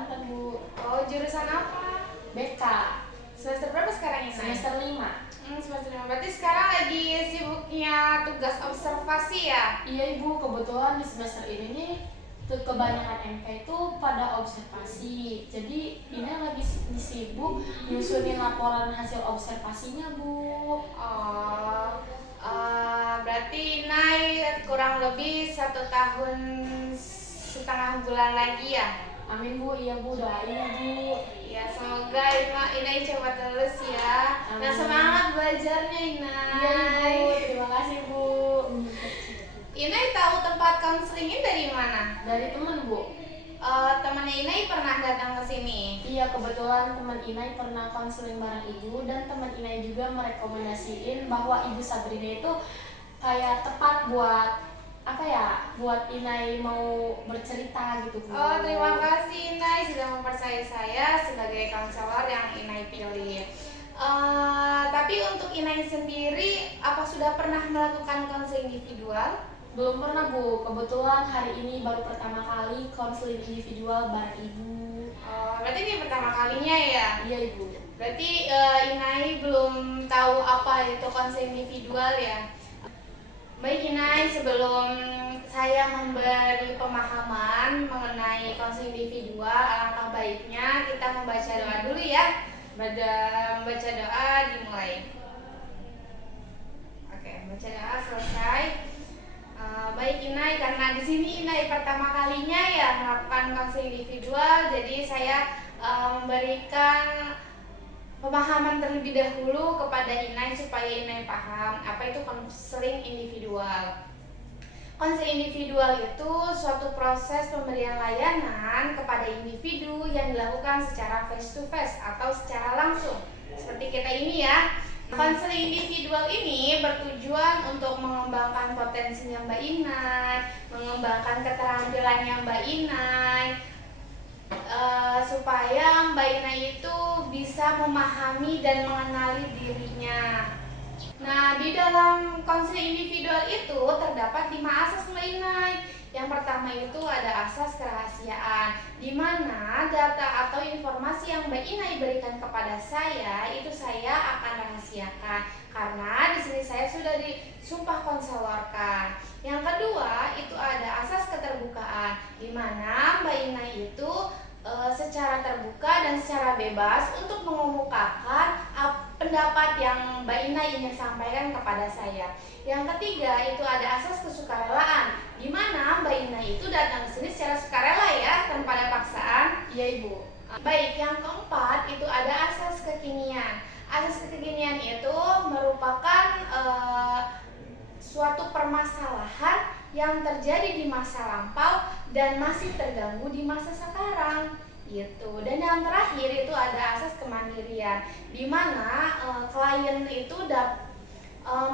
Banten, Bu. Oh, jurusan apa? BK. Semester berapa sekarang ini? Semester 5. Semester 5. Berarti sekarang lagi sibuknya tugas observasi ya? Iya, Ibu, kebetulan di semester ini nih kebanyakan MK itu pada observasi. Jadi ini lagi sibuk nyusunin laporan hasil observasinya, Bu. Berarti Inai kurang lebih 1 tahun setengah bulan lagi ya? Amin, Bu. Iya, Bu, doain ya, Bu. Ya, semoga Inai cepat lulus ya. Amin. Nah, semangat belajarnya Inai. Iya, Ibu. Terima kasih, Bu. Inai tahu tempat konselingnya dari mana? Dari teman, Bu. Temannya Inai pernah datang ke sini. Iya, kebetulan teman Inai pernah konseling bareng Ibu, dan teman Inai juga merekomendasiin bahwa Ibu Sabrina itu kayak tepat buat Inai mau bercerita gitu, Bu. Oh, terima kasih Inai sudah mempercayai saya sebagai konselor yang Inai pilih. Tapi untuk Inai sendiri, apa sudah pernah melakukan konseling individual? Belum pernah, Bu. Kebetulan hari ini baru pertama kali konseling individual bareng Ibu. Berarti ini pertama kalinya ya? Iya, Ibu. Berarti Inai belum tahu apa itu konseling individual ya? Baik Inai, sebelum saya memberi pemahaman mengenai konseling individual, alangkah baiknya kita membaca doa dulu ya. Membaca doa dimulai. Oke, baca doa selesai. Baik Inai, karena di sini Inai pertama kalinya ya melakukan konseling individual, jadi saya memberikan pemahaman terlebih dahulu kepada Inai supaya Inai paham apa itu konseling individual. Konseling individual itu suatu proses pemberian layanan kepada individu yang dilakukan secara face to face atau secara langsung. Seperti kita ini ya. Konseling individual ini bertujuan untuk mengembangkan potensinya Mbak Inai, mengembangkan keterampilannya Mbak Inai, supaya Mbak Inai itu bisa memahami dan mengenali dirinya. Nah, di dalam konseling individual itu terdapat 5 asas Mbak Inai. Yang pertama itu ada asas kerahasiaan, di mana data atau informasi yang Mbak Inai berikan kepada saya itu saya akan rahasiakan karena di sini saya sudah disumpah konselorkan. Yang kedua itu ada asas keterbukaan, di mana Mbak Inai itu secara terbuka dan secara bebas untuk mengemukakan pendapat yang Mbak Inai ingin sampaikan kepada saya. Yang ketiga itu ada asas kesukarelaan, di mana Mbak Inai itu datang ke sini secara sukarela ya, tanpa ada paksaan. Iya, Ibu. Baik, yang keempat itu ada asas kekinian. Asas kekinian itu merupakan suatu permasalahan yang terjadi di masa lampau dan masih terganggu di masa sekarang gitu. Dan yang terakhir itu ada asas kemandirian, di mana klien itu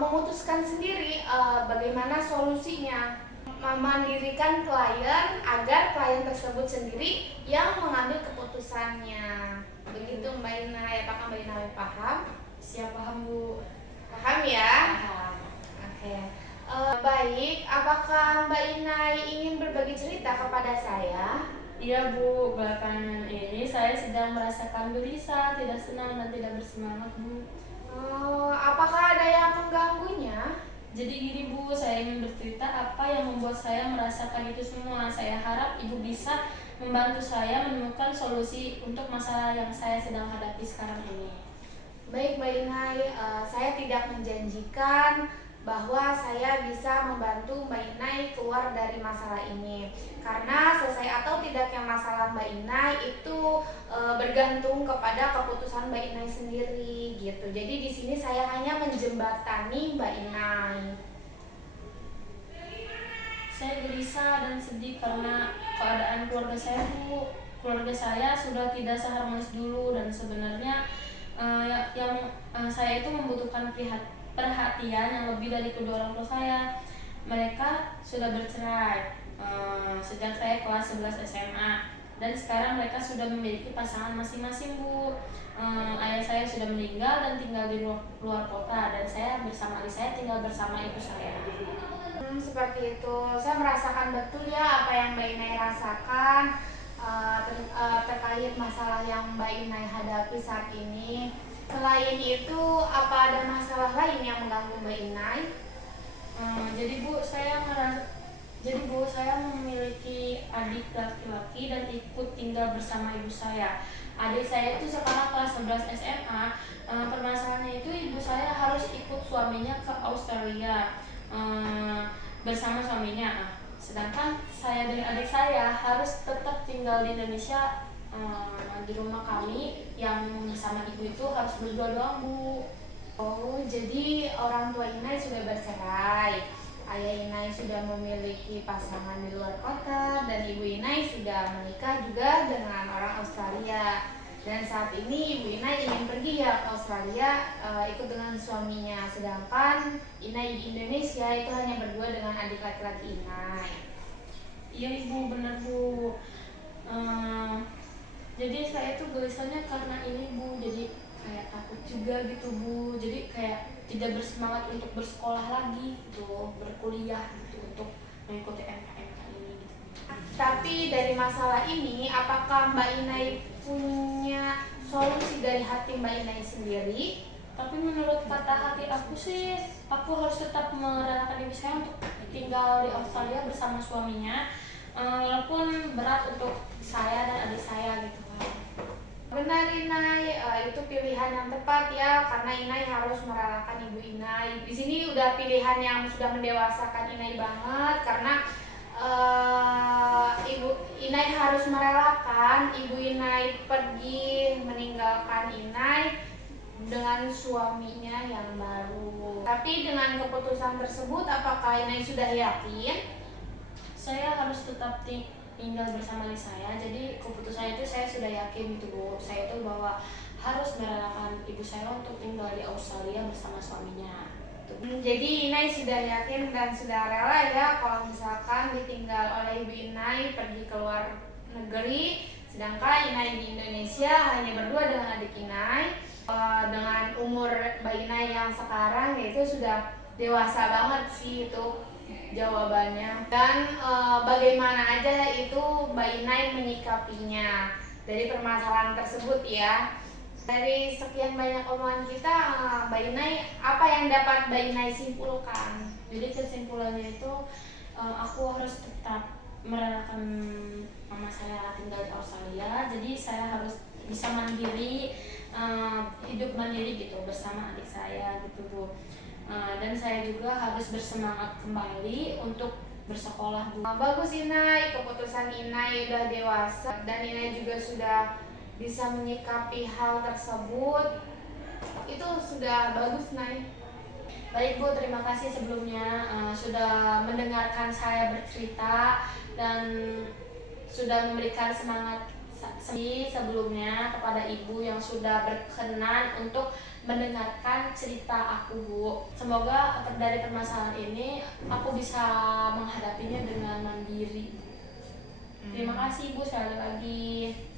memutuskan sendiri bagaimana solusinya, memandirikan klien agar klien tersebut sendiri yang mengambil keputusannya. Begitu Mbak Inai, apakah Mbak Inai paham? Siap, paham, Bu. Paham ya? Paham. Oke. Baik, apakah Mbak Inai ingin berbagi cerita kepada saya? Iya, Bu, belakangan ini saya sedang merasakan gelisah, tidak senang dan tidak bersemangat, Bu. Apakah ada yang mengganggunya? Jadi gini, Bu, saya ingin bercerita apa yang membuat saya merasakan itu semua. Saya harap Ibu bisa membantu saya menemukan solusi untuk masalah yang saya sedang hadapi sekarang ini. Baik Mbak Inai, saya tidak menjanjikan bahwa saya bisa membantu Mbak Inai keluar dari masalah ini, karena selesai atau tidaknya masalah Mbak Inai itu bergantung kepada keputusan Mbak Inai sendiri gitu. Jadi di sini saya hanya menjembatani Mbak Inai. Saya gelisah dan sedih karena keadaan keluarga saya, Bu. Keluarga saya sudah tidak seharmonis dulu, dan sebenarnya saya itu membutuhkan perhatian yang lebih dari kedua orang tua saya. Mereka sudah bercerai sejak saya kelas 11 SMA, dan sekarang mereka sudah memiliki pasangan masing-masing, Bu. Ayah saya sudah meninggal dan tinggal di luar kota, dan saya bersama adik saya tinggal bersama ibu saya. Seperti itu, saya merasakan betul ya apa yang Mbak Inai rasakan terkait masalah yang Mbak Inai hadapi saat ini. Selain itu, apa ada masalah lain yang mengganggu Mbak Inai? Jadi Bu, saya memiliki adik laki-laki dan ikut tinggal bersama ibu saya. Adik saya itu sekarang kelas 11 SMA. Permasalahannya itu ibu saya harus ikut suaminya ke Australia bersama suaminya. Sedangkan saya dan adik saya harus tetap tinggal di Indonesia, di rumah kami yang bersama ibu itu harus berdua doang, Bu. Oh, jadi orang tua Inai sudah bercerai. Ayah Inai sudah memiliki pasangan di luar kota dan ibu Inai sudah menikah juga dengan orang Australia. Dan saat ini ibu Inai ingin pergi ya ke Australia ikut dengan suaminya. Sedangkan Inai di Indonesia itu hanya berdua dengan adik laki-laki Inai. Iya Ibu, benar Bu. Jadi saya tuh gelisahnya karena ini Bu, jadi kayak takut juga gitu Bu. Jadi kayak tidak bersemangat untuk bersekolah lagi gitu, berkuliah gitu untuk mengikuti MKMK ini gitu. Tapi dari masalah ini, apakah Mbak Inai punya solusi dari hati Mbak Inai sendiri? Tapi menurut kata hati aku sih, aku harus tetap merelakan ibu saya untuk tinggal di Australia bersama suaminya, walaupun berat untuk saya dan adik saya gitu kan. Benar Inai, itu pilihan yang tepat ya, karena Inai harus merelakan ibu Inai. Di sini udah pilihan yang sudah mendewasakan Inai banget, karena ibu Inai harus merelakan ibu Inai pergi meninggalkan Inai dengan suaminya yang baru. Tapi dengan keputusan tersebut, apakah Inai sudah yakin? Saya harus tetap tinggal bersama adik saya. Jadi keputusan itu saya sudah yakin gitu Bu. Saya itu bahwa harus merelakan ibu saya untuk tinggal di Australia bersama suaminya. Jadi Inai sudah yakin dan sudah rela ya kalau misalkan ditinggal oleh ibu Inai pergi ke luar negeri, sedangkan Inai di Indonesia hanya berdua dengan adik Inai. Dengan umur Mbak Inai yang sekarang yaitu sudah dewasa banget sih itu jawabannya. Dan bagaimana aja itu Mbak Inai menyikapinya dari permasalahan tersebut ya. Dari sekian banyak omongan kita, Mbak Inai, apa yang dapat Mbak Inai simpulkan? Jadi kesimpulannya itu aku harus tetap merelakan mama saya tinggal di Australia. Jadi saya harus bisa mandiri, hidup mandiri gitu bersama adik saya gitu Bu. Dan saya juga harus bersemangat kembali untuk bersekolah Bu. Bagus Inai, keputusan Inai udah dewasa dan Inai juga sudah bisa menyikapi hal tersebut. Itu sudah bagus Nai. Baik Bu, terima kasih sebelumnya sudah mendengarkan saya bercerita dan sudah memberikan semangat sebelumnya kepada ibu yang sudah berkenan untuk mendengarkan cerita aku Bu. Semoga dari permasalahan ini aku bisa menghadapinya dengan mandiri. Terima kasih Bu sekali lagi.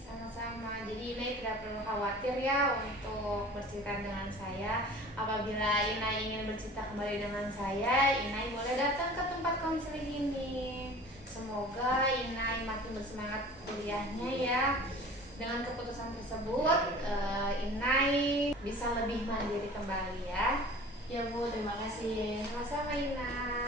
Sama-sama. Jadi Inai tidak perlu khawatir ya untuk bercerita dengan saya. Apabila Inai ingin bercerita kembali dengan saya, Inai boleh datang ke tempat konseling ini. Semoga Inai makin bersemangat kuliahnya ya. Dengan keputusan tersebut, Inai bisa lebih mandiri kembali ya. Ya Bu, terima kasih. Sama-sama Inai.